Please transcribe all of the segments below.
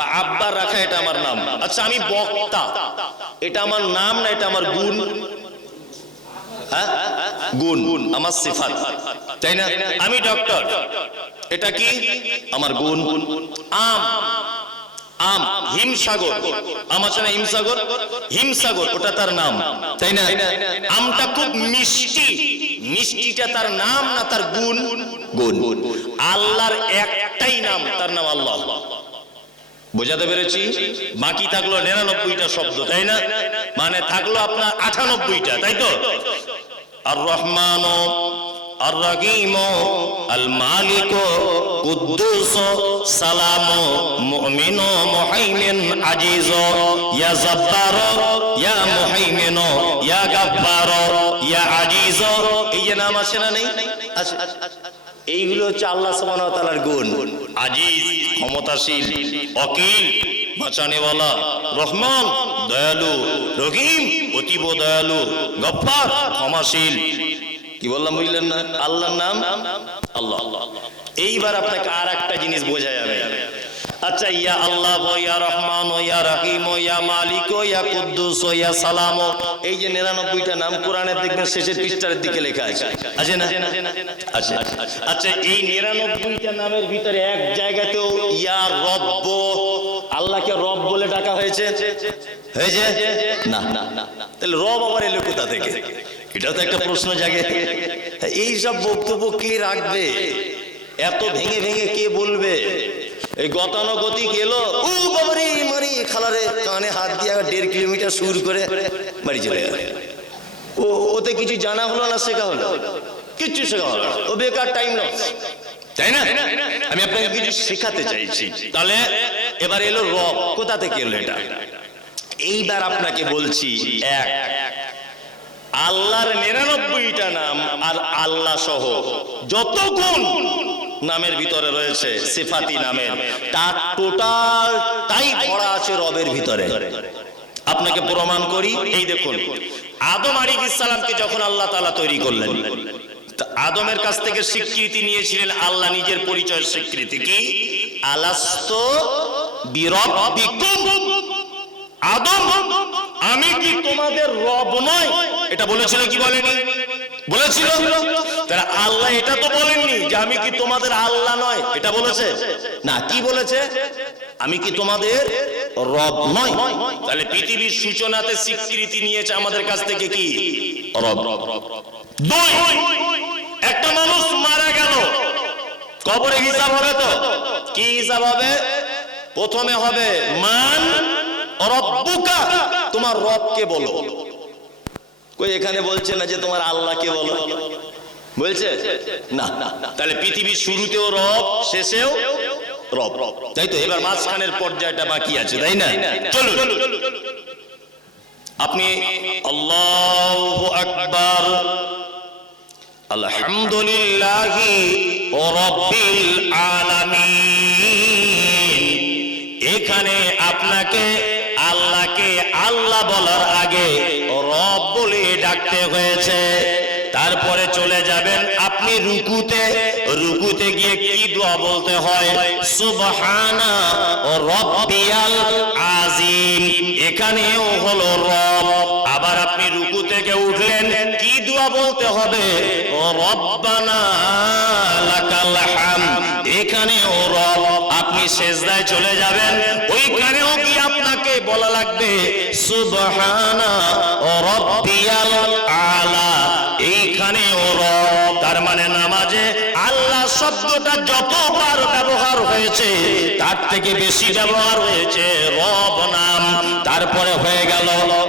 বা আব্বার রাখা এটা আমার নাম। আচ্ছা আমি বক্তা, এটা আমার নাম না এটা আমার গুণ? হ্যাঁ, গুণ, আমার সিফাত, তাই না? আমি ডক্টর, এটা কি? আমার গুণ। আম, আম, হিমসাগর, আমার না হিমসাগর, হিমসাগর ওটা তার নাম, তাই না? আমটা খুব মিষ্টি, মিষ্টিটা তার নাম না তার গুণ? গুণ। আল্লাহর একটাই নাম, তার নাম আল্লাহ। বোঝাতে পেরেছি? বাকি থাকলো 99টা শব্দ, তাই না? মানে থাকলো আপনার 98টা, তাই তো? আর রহমান, আর রহিম, আল মালিক, কুদ্দুস, সালাম, মুমিন, মুহাইমিন, আজিজ, ইয়া জব্বার, ইয়া মুহাইমিন, ইয়া গফফার, ইয়া আজিজ, এই যে নাম আছে না নেই? আচ্ছা, এইগুলো হচ্ছে আল্লাহ সুবহানাহু ওয়া তাআলার গুণ। আজিজ, ক্ষমতাশীল, ওয়াকিল, বাঁচানেওয়ালা, রহমান, দয়ালু, রহিম, অতীব দয়ালু, গফফার, ক্ষমাশীল। কি বললাম বুঝলেন না? আল্লাহর নাম আল্লাহ। এইবার আপনাকে আর একটা জিনিস বোঝা যাবে। আচ্ছা, ইয়া আল্লাহ, ইয়া রহমান, ইয়া রহিম, ইয়া মালিক, ইয়া কুদ্দুস, ইয়া সালাম, এই যে 99টা নাম কোরআনের দেখবেন শেষের পৃষ্ঠার দিকে লেখা আছে, আছে না? আচ্ছা, আচ্ছা, এই 99টা নামের ভিতরে এক জায়গাতেও ইয়া রব্ব, আল্লাহকে রব বলে ডাকা হয়েছে? হয়েছে না? তাহলে রব আবার এলো কোথা থেকে? এটা তো একটা প্রশ্ন জাগে। এই সব বক্তব্য কে রাখবে? এত ভেঙে ভেঙে কে বলবে? এই গতানুগতিক এলো, ও বাবারে মারি খালারে কানে হাত দিয়ে 1.5 কিলোমিটার সুর করে বাড়ি চলে গেল। ওতে কিছু জানা হলো না, শেখা হলো? কিচ্ছু শেখা হলো না, ও বেকার টাইম লস, তাই না? আমি আপনাকে কিছু শেখাতে চাইছি। তাহলে এবার এলো রব, কোথা থেকে এলো এটা? এইবার আপনাকে বলছি, এক, আল্লাহর 99টা নাম আর আল্লাহ সহ যত গুণ নামের ভিতরে রয়েছে, সিফাতি নামের, তার টোটাল তাই ভরা আছে রবের ভিতরে। আপনাকে প্রমাণ করি, এই দেখুন, আদম আলাইহিস সালামকে যখন আল্লাহ তাআলা তৈরি করলেন, আদমের কাছ থেকে স্বীকৃতি নিয়েছিলেন আল্লাহ নিজের পরিচয়ের স্বীকৃতি কি? আলাস্তু বিরাব্বিকুম, আদম আমি কি তোমাদের রব নয়? এটা বলেছিল কি বলেনি? বলেছিল। তারা আল্লাহ এটা তো বলেননি যে আমি কি তোমাদের আল্লাহ নয়, এটা বলেছে না। কি বলেছে? আমি কি তোমাদের রব নয়। তাহলে পৃথিবীর সূচনাতে স্বীকৃতি নিয়েছে আমাদের কাছ থেকে কি? রব। দুই, একটা মানুষ মারা গেল, কবরে হিসাব হবে তো? কি হিসাব হবে? প্রথমে হবে মান রব্বুকা, তোমার রবকে বলো। কই এখানে বলছে না যে তোমার আল্লাহকে বলো, বলছে না। তাহলে পৃথিবীর শুরুতেও রব, শেষেও রব, তাই তো? এবার মাঝখানের পর্যায়টা বাকি আছে, তাই না? চলুন আপনি আল্লাহু আকবার, আলহামদুলিল্লাহি রাব্বিল আলামিন, এখানে আপনাকে আল্লাহকে আল্লাহ বলার আগে রব বলে ডাকতে হয়েছে। তারপরে চলে যাবেন আপনি রুকুতে, রুকুতে গিয়ে কি দোয়া বলতে হয়? সুবহানা রাব্বিয়াল আযীম, এখানেও হলো রব। আবার আপনি রুকু থেকে উঠলেন, কি দোয়া বলতে হবে? রব্বানা লাকাল হামদ, এখানেও রব। আপনি সিজদায় চলে যাবেন, ওইখানেও কি আপনাকে বলা লাগবে সুবহানা রাব্বিয়াল আলা, এইখানেও রব। তার মানে নামাজে আল্লাহ শব্দটা যতবার ব্যবহার হয়েছে তার থেকে বেশি ব্যবহার হয়েছে রব নাম। তারপরে হয়ে গেল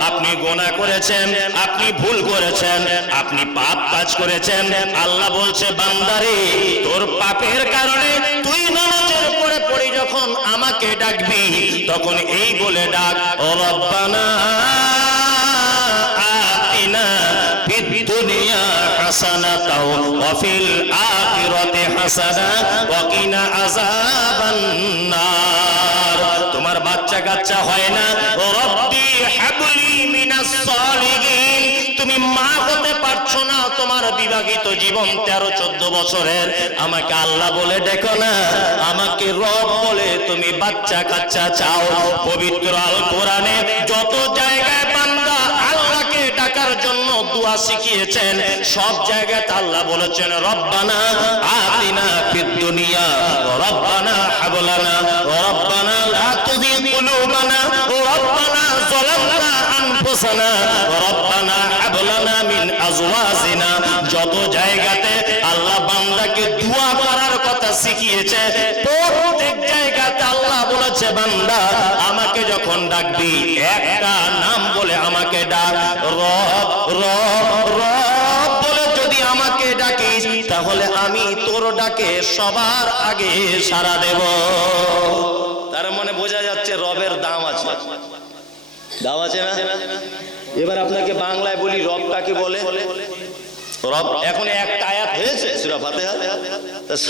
আপনি গুনাহ করেছেন, আপনি ভুল করেছেন, আপনি পাপ কাজ করেছেন, আল্লাহ বলছে বান্দারে তোর পাপের কারণে তুই নামাজের পরে পড়ে যখন আমাকে ডাকবি তখন এই বলে ডাক, রব্বানা আতিনা ফিদ দুনিয়া হাসানাতাও ওয়া ফিল আখিরাতি হাসানা ওয়া কিনা আযাবান নার। তোমার বাচ্চা কাচ্চা হয় না, রব্বি হাবলি মিনাস সালিহিন, তুমি মা হতে পারছো পাচ্ছ না, তোমার বিবাহিত জীবন 13-14 বছরের, আমাকে আল্লাহ বলে ডেকো না, আমাকে রব বলে তুমি বাচ্চা কাচ্চা চাও। পবিত্র আল কোরআনে যত জায়গায় বান্দা আল্লাহকে ডাকার জন্য দোয়া শিখিয়েছেন, সব জায়গায় আল্লাহ বলেছেন রব্বানা আতিনা ফিদ দুনিয়া রব্বানা হাব লানা রব্বানা লা তুযিগ কুলুবানা রব্বানা যালামনা আনফুসানা রব্বানা হাব লানা মিন আজওয়াজিনা। যত জায়গাতে আল্লাহ বান্দাকে দোয়া করার কথা শিখিয়েছে, প্রত্যেক জায়গাতে আল্লাহ বলেছে বান্দা আমাকে যখন ডাকবি একটা নাম বলে আমাকে ডাক, রব রব রব বলে যদি আমাকে ডাকিস তাহলে আমি তোর ডাকে সবার আগে সাড়া দেব। তার মানে বোঝা যাচ্ছে রবের দাম আছে, দাম আছে না? এবার আপনাকে বাংলায় বলি রব কাকে বলে। রব এখন একটা আয়াত হয়েছে সূরা ফাতিহা,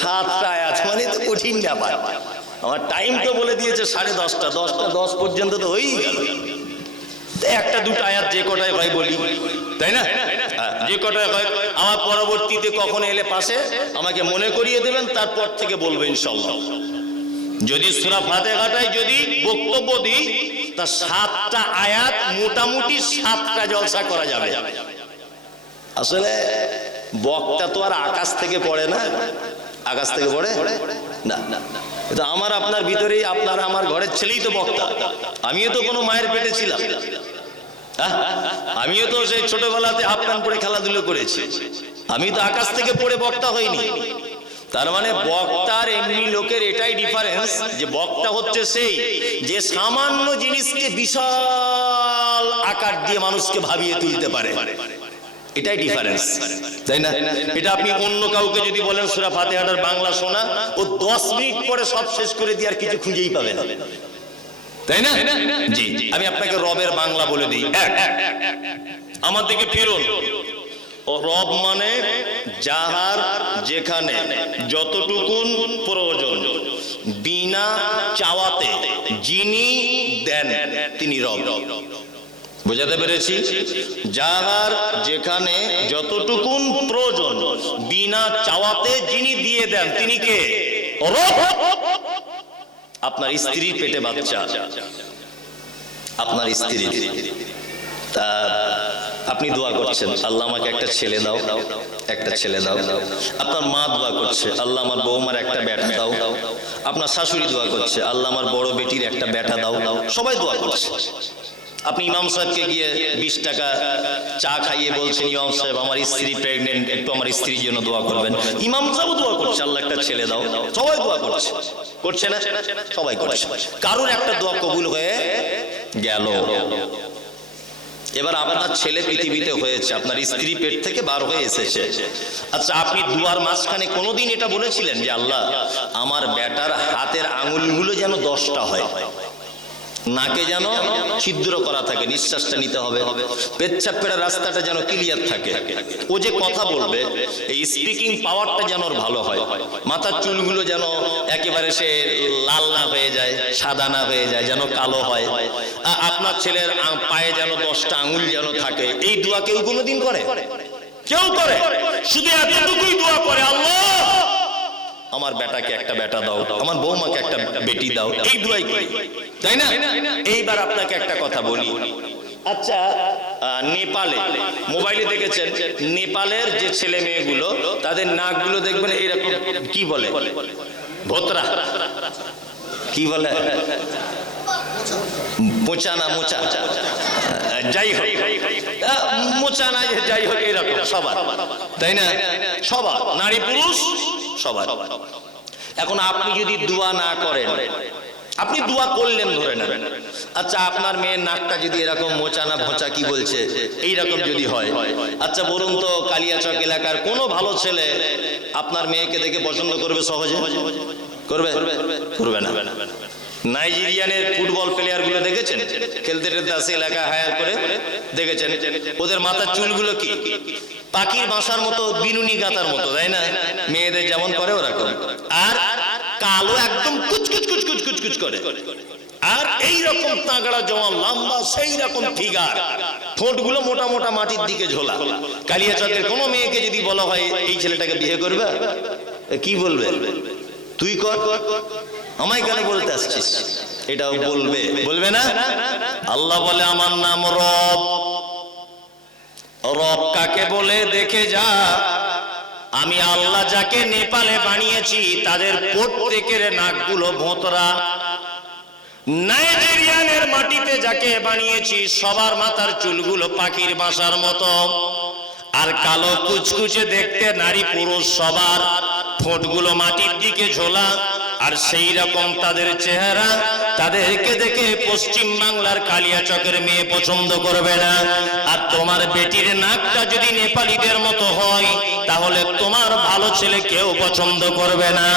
7টা আয়াত, মানে তো কঠিন ব্যাপার। আমার টাইম তো বলে দিয়েছে 10:30, 10:10 পর্যন্ত তো হয়েই গেল। একটা দুটো আয়াত যে কটায় হয় বলি, তাই না? যে কটায় হয় আমার পরবর্তীতে কখন এলে পাশে আমাকে মনে করিয়ে দেবেন, তারপর থেকে বলবো ইনশাআল্লাহ। যদি সূরা ফাতিহাটাই যদি বক্তব্য দিই তা 7টা আয়াত মোটামুটি 7টা জলসা করা যাবে। আসলে বক্তা তো আর আকাশ থেকে পড়ে না, আকাশ থেকে পড়ে না, এটা আমার আপনার ভিতরেই, আপনার আমার ঘরের ছেলেই তো বক্তা। আমিও তো কোনো মায়ের পেটে ছিলাম, আমিও তো সেই ছোটবেলাতে হাফ প্যান্ট পরে খেলাধুলো করেছি, আমি তো আকাশ থেকে পড়ে বক্তা হইনি। তার মানে বক্তার এমনি লোকের এটাই ডিফারেন্স, যে বক্তা হচ্ছে সেই যে সামান্য জিনিসকে বিশাল আকার দিয়ে মানুষকে ভাবিয়ে তুলতে পারে, এটাই ডিফারেন্স, তাই না? এটা আপনি অন্য কাউকে যদি বলেন সূরা ফাতিহার বাংলা শোনা, ও 10 মিনিট পরে সব শেষ করে দিয়ে আর কিছু খুঁজেই পাবে না, তাই না? জি, আমি আপনাকে রবের বাংলা বলে দিই। আমার দিকে ফিরুন। ও রব মানে যাহার যেখানে যতটুকুন প্রয়োজন বিনা চাওয়াতে যিনি দেন তিনি রব। বুঝাতে পেরেছি? যাহার যেখানে যতটুকুন প্রয়োজন বিনা চাওয়াতে যিনি দিয়ে দেন তিনি কে? রব। আপনার স্ত্রীর পেটে বাচ্চা, আপনার স্ত্রী, তা আপনি দোয়া করছেন আল্লাহ আমাকে একটা ছেলে দাও, একটা ছেলে দাও। আপনার মা দোয়া করছে আল্লাহ আমার বৌমার একটা বেটা দাও। আপনার শাশুড়ি দোয়া করছে আল্লাহ আমার বড় বেটির একটা বেটা দাও। সবাই দোয়া করছে। আপনি ইমাম সাহেবকে গিয়ে 20 টাকা চা খাইয়ে বলছেন ইমাম সাহেব আমার স্ত্রী প্রেগনেন্ট, একটু আমার স্ত্রীর জন্য দোয়া করবেন। ইমাম সাহেব দোয়া করছে আল্লাহ একটা ছেলে দাও। সবাই দোয়া করছে, করছে না? সবাই করছে। কারোর একটা দোয়া কবুল হয়ে গেল। এবার আপনার ছেলে পৃথিবীতে হয়েছে, আপনার স্ত্রী পেট থেকে বার হয়ে এসেছে। আচ্ছা, আপনি দুয়ার মাঝখানে কোনোদিন এটা বলেছিলেন যে আল্লাহ আমার বেটার হাতের আঙুলগুলো যেন 10টা হয়, নাকে যেন ছিদ্র করা থাকে, নিঃশ্বাসটা নিতে হবে, পেচ্ছাপ পেড়া রাস্তাটা যেন ক্লিয়ার থাকে, ও যে কথা বলবে এই স্পিকিং পাওয়ারটা যেন ওর ভালো হয়, মাথার চুলগুলো যেন একেবারে সে লাল না হয়ে যায়, সাদা না হয়ে যায়, যেন কালো হয়, আপনার ছেলের পায়ে যেন 10টা আঙুল যেন থাকে। এই দোয়া কেউ কোনোদিন করে? কেউ করে? শুধু এতটুকুই দোয়া করে আল্লাহ আমার বেটাকে একটা বেটা দাও, আমার বৌমাকে একটা বেটি দাও, এই দোয়াই করি, তাই না? এইবার আপনাকে একটা কথা বলি। আচ্ছা, নেপালে মোবাইলে দেখেছেন নেপালের যে ছেলে মেয়েগুলো তাদের নাকগুলো দেখবেন এইরকম, কি বলে? ভোতরা, কি বলে? মোচা না মোচা, যাই হোক মোচা না, যাই হোক এরকম সবার, তাই না? সবার, নারী পুরুষ সবার। এখন আপনি যদি দোয়া না করেন, আপনি দোয়া করলেন ধরে নেন, আচ্ছা আপনার মেয়ের নাকটা যদি এরকম মোচা না ভোঁচা কি বলছে এইরকম যদি হয়, আচ্ছা বলুন তো কালিয়াচক এলাকার কোনো ভালো ছেলে আপনার মেয়েকে দেখে পছন্দ করবে সহজে? করবে? করবে না। নাইজেরিয়ানের ফুটবল প্লেয়ার গুলো দেখেছেন? খেলতে খেলতে আসে এলাকা হায়ার করে, দেখেছেন ওদের মাথার চুলগুলো কি পাখির বাসার মতো, বিনুনি গাতার মতো, তাই না? মেয়েদের যেমন করে ওরকম। আর কালো একদম কুচকুচ কুচকুচ কুচকুচ করে, আর এই রকম তাগড়া জওয়ান লম্বা সেই রকম ফিগার, ঠোঁটগুলো মোটা মোটা মাটির দিকে ঝোলা। কালিয়াচকের কোনো মেয়েকে যদি বলা হয় এই ছেলেটাকে বিয়ে করবে, কি বলবে? তুই কর, আমায় কেন বলতে আসছিস? এটাও বলবে, বলবে না? আল্লাহ বলে আমার নাম রব। রব কাকে বলে দেখে যা। আমি আল্লাহ যাকে নেপালে বানিয়েছি তাদের প্রত্যেকের নাকগুলো ভোঁতরা। নাইজেরিয়ানের মাটিতে যাকে বানিয়েছি সবার মাথার চুলগুলো পাখির বাসার মতো। আর কালো কুচকুচে দেখতে নারী পুরুষ সবার ঠোঁটগুলো মাটির দিকে ঝোলা। আর সেই রকম তাদের চেহারা, তাদেরকে দেখে পশ্চিম বাংলার কালিয়াচকের মেয়ে পছন্দ করবে না। আর তোমার বেটির নাকটা যদি নেপালিদের মতো হয় তাহলে তোমার ভালো ছেলে কেউ পছন্দ করবে না।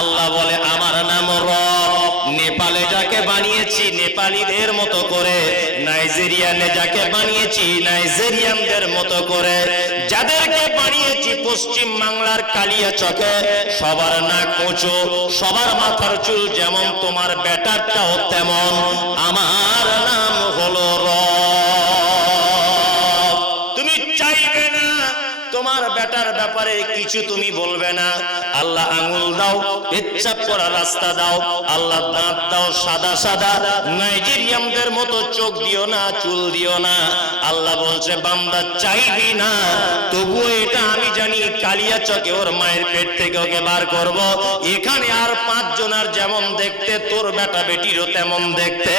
আল্লাহ বলে আমার নাম রব। নেপালে যাকে বানিয়েছি নেপালিদের মতো করে, নাইজেরিয়ানে যাকে বানিয়েছি নাইজেরিয়ানদের মতো করে, যাদেরকে বানিয়েছি পশ্চিম বাংলার কালিয়াচকে সবার নাক উঁচু, সবার মাথার চুল যেমন তোমার বেটারটাও তেমন। আমার নাম হলো রব। তুমি চাইবে না তোমার বেটার ব্যাপারে কিছু তুমি বলবে না। আল্লাহ আঙুল দাও, পেচ্ছাপ করা রাস্তা দাও। আল্লাহ দাঁত দাও সাদা সাদা, নাইজেরিয়ানদের মতো চোখ দিও না, চুল দিও না। আল্লাহ বলছে বান্দা চাইবি না, তবুও এটা আমি জানি কালিয়াচকে ওর মায়ের পেট থেকে ওকে বার করব। এখানে আর 5 জনের যেমন দেখতে তোর বেটা বেটিরও তেমন দেখতে।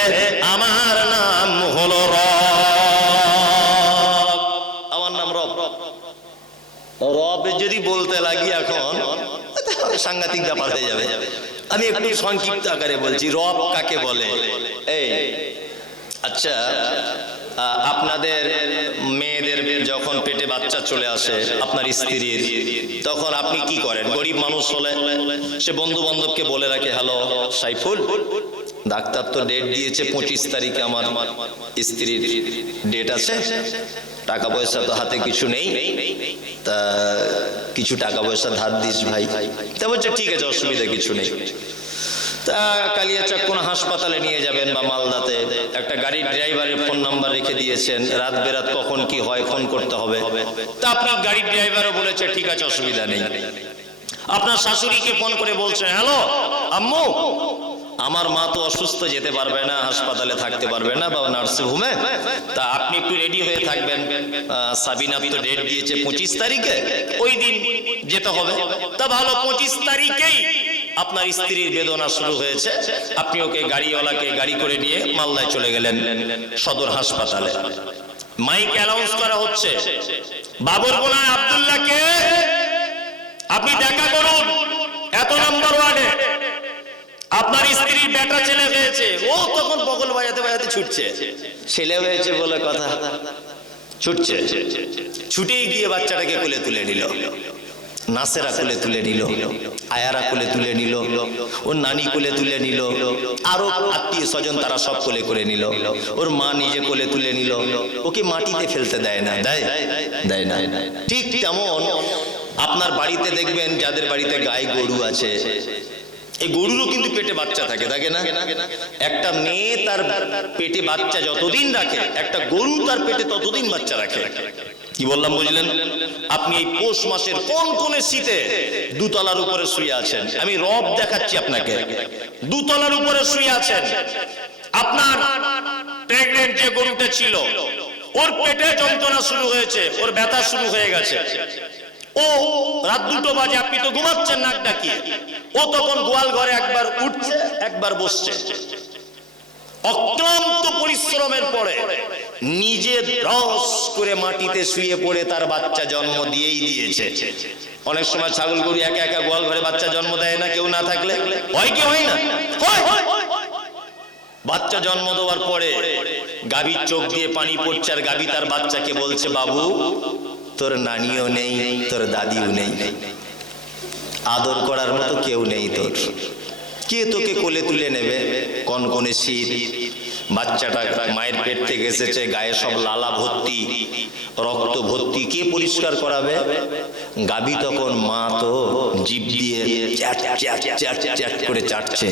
আমার নাম হলো রব। আমার নাম রব। রব যদি বলতে লাগি এখন সাংঘাতিক ব্যাপার হয়ে যাবে। আমি একটু সংক্ষিপ্ত আকারে বলছি রব কাকে বলে। এই আচ্ছা, আপনাদের মেয়েদের যখন পেটে বাচ্চা চলে আসে আপনার স্ত্রীর, তখন আপনি কি করেন? গরিব মানুষ হলে সে বন্ধু বান্ধবকে বলে রাখে, হ্যালো সাইফুল, ডাক্তার তো ডেট দিয়েছে 25 তারিখে আমার স্ত্রীর ডেট আছে, টাকা পয়সা তো হাতে কিছু নেই, তা কিছু টাকা পয়সা ধার দিস ভাই। তা বলছে ঠিক আছে, অসুবিধা কিছু নেই। তা কালিয়াচক কোন হাসপাতালে নিয়ে যাবেন বা মালদাতে, একটা গাড়ির ড্রাইভারের ফোন নাম্বার রেখে দিয়েছেন, রাত বেরাত কখন কি হয় ফোন করতে হবে। তা আপনি গাড়ির ড্রাইভারও বলেছে ঠিক আছে অসুবিধা নেই। আপনার শাশুড়িকে ফোন করে বলছেন, হ্যালো আম্মু, আমার মা তো অসুস্থ, যেতে পারবে না, হাসপাতালে থাকতে পারবে না বা নার্সিং হোমে, তা আপনি একটু রেডি হয়ে থাকবেন। সাবিনা তো ডেট দিয়েছে 25 তারিখে, ওই দিন যেতে হবে। তা ভালো, 25 তারিখেই আপনার স্ত্রীর বেদনা শুরু হয়েছে, আপনি ওকে গাড়িওয়ালাকে গাড়ি করে নিয়ে মালদায় চলে গেলেন সদর হাসপাতালে। মাইক অ্যানাউন্স করা হচ্ছে, বাবরগোনায় আব্দুল্লাহকে আপনি দেখা করুন এত নম্বর ওয়ার্ডে, আপনার স্ত্রীর বেটা ছেলে হয়েছে। ও তখন বগল বাজাতে বাজাতে ছুটছে, ছেলে হয়েছে বলে কথা, ছুটছে। ছুটেই গিয়ে বাচ্চাটাকে কোলে তুলে নিল, নাসেরা কোলে তুলে নিল, আয়ারা কোলে তুলে নিল, ওর নানি কোলে তুলে নিল, আরো আত্মীয় স্বজন তারা সব কোলে করে নিল, ওর মা নিজে কোলে তুলে নিল। ওকে মাটিতে ফেলতে দেয় না, দেয় না। ঠিক তেমন আপনার বাড়িতে দেখবেন যাদের বাড়িতে গায়ে গরু আছে, এই গরুরও কিন্তু পেটে বাচ্চা থাকে, থাকে না? একটা মেয়ে তার পেটে বাচ্চা যতদিন রাখে, একটা গরু তার পেটে ততদিন বাচ্চা রাখে। কি বললাম বুঝলেন? আপনি এই পৌষ মাসের কোন শীতে দুতলার উপরে শুয়ে আছেন, আমি রব দেখাচ্ছি আপনাকে, দুতলার উপরে শুয়ে আছেন। আপনার প্রেগনেন্ট যে গরুটা ছিল ওর পেটে যন্ত্রণা শুরু হয়েছে, ওর ব্যথা শুরু হয়ে গেছে। ও রাত 2টো বাজে, আপনি তো ঘুমাচ্ছেন নাক ডাকিয়ে, ও তখন গোয়াল ঘরে একবার উঠছে একবার বসছে। অক্লান্ত পরিশ্রমের পরে নিজে রস করে মাটিতে শুয়ে পড়ে তার বাচ্চা জন্ম দিয়েই দিয়েছে। অনেক সময় ছাগল গরু একা একা গোয়াল ঘরে বাচ্চা জন্ম দেয় না, কেউ না থাকলে হয় কি হয় না? বাচ্চা জন্ম দেওয়ার পরে গাভীর চোখ দিয়ে পানি পড়ছে, আর গাভী তার বাচ্চাকে বলছে, বাবু তোর নানিও নেই, তোর দাদিও নেই, আদর করার মতো কেউ নেই তোর, কে তোকে কোলে তুলে নেবে? কনকনে শীত, বাচ্চাটা মায়ের পেট থেকে এসেছে, গায়ে সব লালা ভর্তি, রক্ত ভর্তি, কে পরিষ্কার করাবে? গাভী তখন, মা তো জিভ দিয়ে চ্যাট চ্যাট চ্যাট চ্যাট করে চাটছে,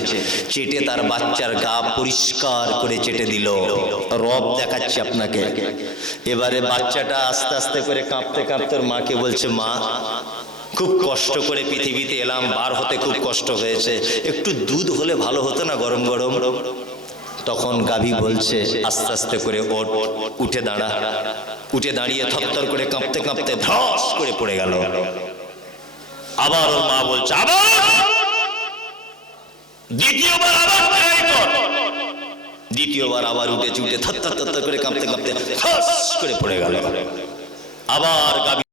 চেটে তার বাচ্চার গা পরিষ্কার করে চেটে দিল। রব দেখাচ্ছি আপনাকে। এবারে বাচ্চাটা আস্তে আস্তে করে কাঁপতে কাঁপতে ওর মাকে বলছে, মা খুব কষ্ট করে পৃথিবীতে এলাম, বার হতে খুব কষ্ট হয়েছে, একটু দুধ হলে ভালো হতো না, গরম গরম। তখন গাভী বলছে আস্তে আস্তে করে, ওঠ, উঠে দাঁড়া। উঠে দাঁড়িয়ে থরথর করে কাঁপতে কাঁপতে ধস করে পড়ে গেল। আবার ওর মা বলছে, আবার দ্বিতীয়বার আবার ট্রাই কর। দ্বিতীয়বার আবার উঠেছে, উঠে থরথর করে কাঁপতে কাঁপতে ধস করে পড়ে গেল। আবার গাভী